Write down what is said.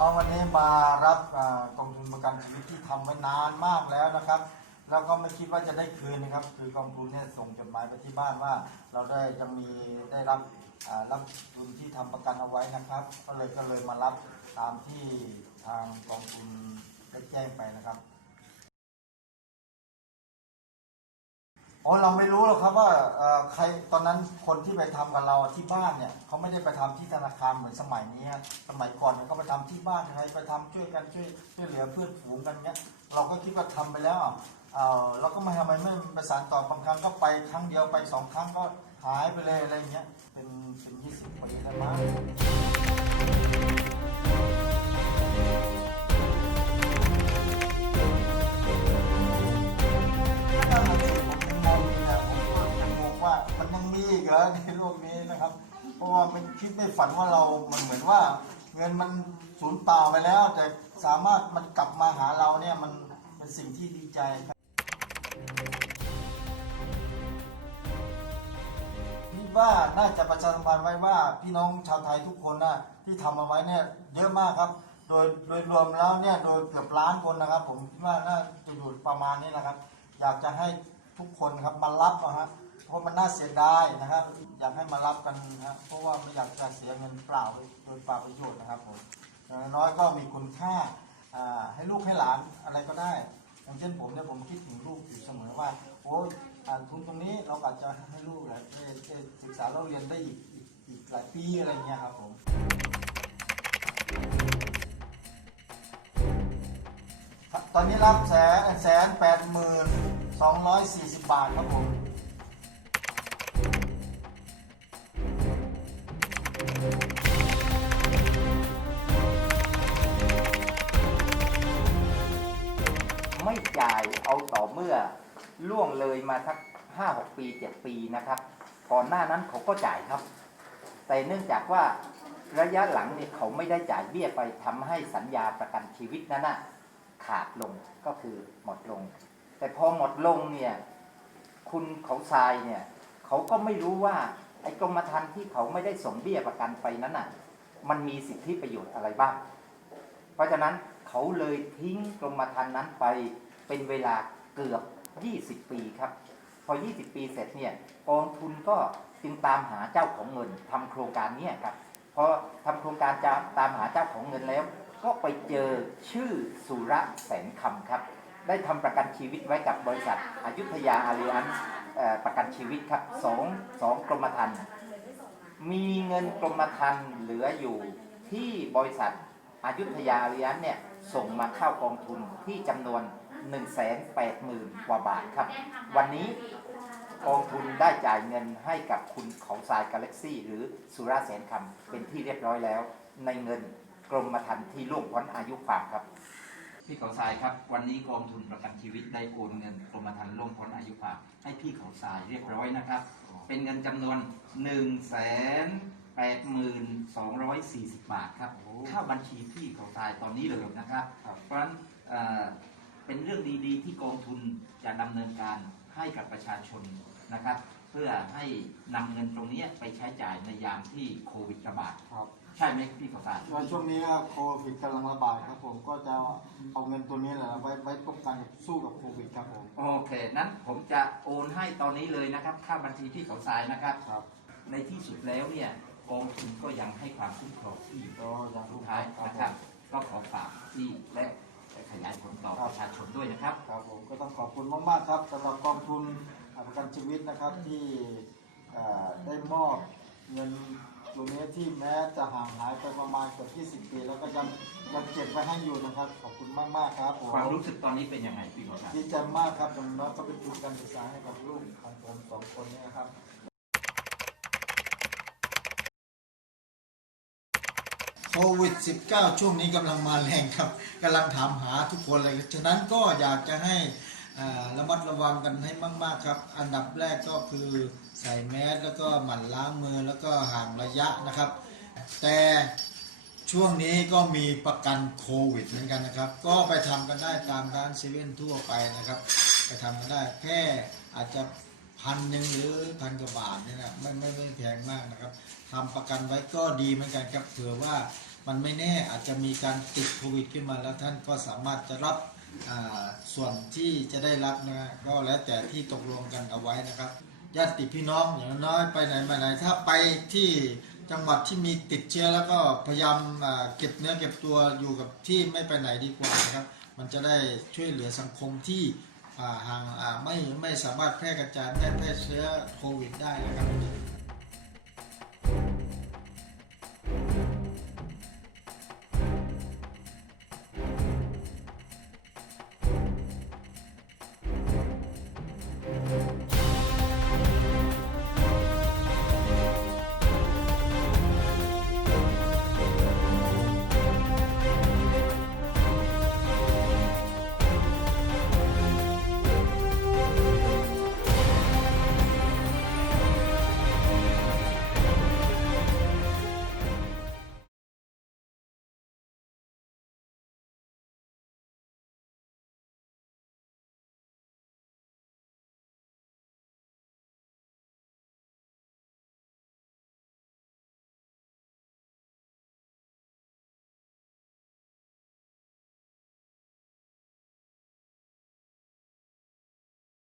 เอาวันนี้มารับกองทุนประกันชีวิตที่ทำไว้นานมากแล้วนะครับ แล้วก็ไม่คิดว่าจะได้คืนนะครับ คือกองทุนเนี่ยส่งจดหมายไปที่บ้านว่า เราได้ยังมีได้รับรับทุนที่ทำประกันเอาไว้นะครับ ก็เลยก็เลยมารับตามที่ทางกองทุนได้แจ้งไปนะครับ อ๋อเราไม่รู้หรอกครับว่าเอ่อใครตอนนั้นคนที่ไปทำกับเราที่บ้านเนี่ยเขาไม่ได้ไปทำที่ธนาคารเหมือนสมัยนี้ฮะสมัยก่อนเนี่ยเขาไปทำที่บ้านใครไปทำช่วยกันช่วยช่วยเหลือเพื่อนฝูงกันเงี้ยเราก็คิดว่าทำไปแล้วอะเอ่อเราก็ไม่ทำไมไม่ประสานต่อบางครั้งก็ไปครั้งเดียวไปสองครั้งก็หายไปเลยอะไรเงี้ยเป็นเป็นยี่สิบปีแล้วมั้ง ยังมีอีกเหรอในโลกนี้นะครับ เพราะว่ามันคิดไม่ฝันว่าเรา มันเหมือนว่า เงินมันสูญเปล่าไปแล้ว แต่สามารถมันกลับมาหาเราเนี่ยมันเป็นสิ่งที่ดีใจครับคิดว่าน่าจะประชาสัมพันธ์ไว้ว่าพี่น้องชาวไทยทุกคนนะที่ทำเอาไว้เนี่ยเยอะมากครับ โดยโดยรวมแล้วเนี่ยโดยเกือบล้านคนนะครับ ผมคิดว่าน่าจะอยู่ประมาณนี้แหละครับ อยากจะให้ทุกคนครับมารับนะฮะ เพราะมันน่าเสียดายนะครับ อยากให้มารับกันนะครับเพราะว่าไม่อยากจะเสียเงินเปล่าโดยเปล่าประโยชน์นะครับผมอย่างน้อยก็มีคุณค่าให้ลูกให้หลานอะไรก็ได้ อย่างเช่นผมเนี่ยผมคิดถึงลูกอยู่เสมอว่าโอ้ทุนตรงนี้เราอาจจะให้ลูกได้ได้ได้ศึกษาเราเรียนได้อีกอีกอีกหลายปีอะไรเงี้ยครับผมตอนนี้รับแสนแสนแปดหมื่นสองร้อยสี่สิบบาทครับผม จ่ายเอาต่อเมื่อล่วงเลยมาสักห้าหกปีเจ็ดปีนะครับก่อนหน้านั้นเขาก็จ่ายครับ แต่เนื่องจากว่าระยะหลังเนี่ยเขาไม่ได้จ่ายเบี้ยไปทำให้สัญญาประกันชีวิตนั้นนะขาดลงก็คือหมดลง แต่พอหมดลงเนี่ยคุณเขาทรายเนี่ยเขาก็ไม่รู้ว่าไอ้กรมธรรม์ที่เขาไม่ได้ส่งเบี้ยประกันไปนั้นน่ะมันมีสิทธิประโยชน์อะไรบ้าง เพราะฉะนั้นเขาเลยทิ้งกรมธรรม์นั้นไป เป็นเวลาเกือบ 20 ปีครับ พอ 20 ปีเสร็จเนี่ยกองทุนก็จึงตามหาเจ้าของเงินทำโครงการนี้ครับพอทำโครงการจะตามหาเจ้าของเงินแล้ว ก็ไปเจอชื่อสุระแสนคำครับ ได้ทำประกันชีวิตไว้กับบริษัทอายุธยาอารีอันประกันชีวิตครับสองสองกรมธรรม์มีเงินกรมธรรม์เหลืออยู่ที่บริษัทอายุทยาเรียนเนี่ยส่งมาเข้ากองทุนที่จำนวน 1 8 0 0 0 0 กว่าบาทครับ วันนี้กองทุนได้จ่ายเงินให้กับคุณเขาทรายกาแล็กซี่ หรือสุราแสนคำเป็นที่เรียบร้อยแล้ว ในเงินกรมธรรม์ที่ล่วงพ้นอายุความครับ พี่เขาทรายครับ วันนี้กองทุนประกันชีวิตได้โอนเงินกรมธรรม์ล่วงพ้นอายุความให้พี่เขาทรายเรียบร้อยนะครับ เป็นเงินจำนวน1 8 2 4 0 บาทครับเข้าบัญชีพี่เขาทรายตอนนี้เลยนะครับ เพราะฉะนั้น เอ่อเป็นเรื่องดีๆ ที่กองทุนจะดำเนินการให้กับประชาชนนะครับ เพื่อให้นำเงินตรงนี้ไปใช้จ่ายในยามที่โควิดระบาดครับใช่ไหมพี่เขาทรายในช่วงนี้โควิดกำลังระบาดครับผมก็จะเอาเงินตัวนี้แหละไว้ไว้ป้องกันสู้กับโควิดครับผมโอเคนั้นผมจะโอนให้ตอนนี้เลยนะครับค่าบัญชีพี่เขาทรายนะครับครับ ในที่สุดแล้วเนี่ยกองทุนก็ยังให้ความคุ้มครองที่ก็ยังสุดท้ายนะครับก็ขอฝากที่และขยายผลต่อ ประชาชนด้วยนะครับ ครับผมก็ต้องขอบคุณมากๆครับสำหรับกองทุนประกันชีวิตนะครับที่เอ่อได้มอบเงินตัวนี้ที่แม้จะห่างหายไปประมาณเกือบ20 ปี แล้วก็ยังยังเก็บไว้ให้อยู่นะครับ ขอบคุณมากๆครับผมความรู้สึกตอนนี้เป็นยังไงพี่กอล์ฟดีใจมากครับอย่างน้อยก็เป็นทุนการศึกษาให้กับลูกของผมสองคนเนี้นะครับ โค วิด -19 ช่วงนี้กำลังมาแรงครับกำลังถามหาทุกคนเลยฉะนั้นก็อยากจะให้ระมัดระวังกันให้มาก ๆ ครับ อันดับแรกก็คือใส่แมสแล้วก็หมั่นล้างมือแล้วก็ห่างระยะนะครับ แต่ช่วงนี้ก็มีประกันโควิดเหมือนกันนะครับ ก็ไปทำกันได้ตามร้านเซเว่นทั่วไปนะครับ ไปทำกันได้แค่อาจจะพันหนึ่งหรือพันกว่าบาทเนี่ยนะไม่ไม่ไม่แพงมากนะครับทำประกันไว้ก็ดีเหมือนกันครับเผื่อว่า มันไม่แน่อาจจะมีการติดโควิดขึ้นมาแล้วท่านก็สามารถจะรับส่วนที่จะได้รับนะก็แล้วแต่ที่ตกลงกันเอาไว้นะครับญาติพี่น้องอย่างน้อยไปไหนมาไหนถ้าไปที่จังหวัดที่มีติดเชื้อแล้วก็พยายามเก็บเนื้อเก็บตัวอยู่กับที่ไม่ไปไหนดีกว่านะครับ มันจะได้ช่วยเหลือสังคมที่ห่างไม่ไม่สามารถแพร่กระจายแพร่เชื้อโควิดได้นะครับ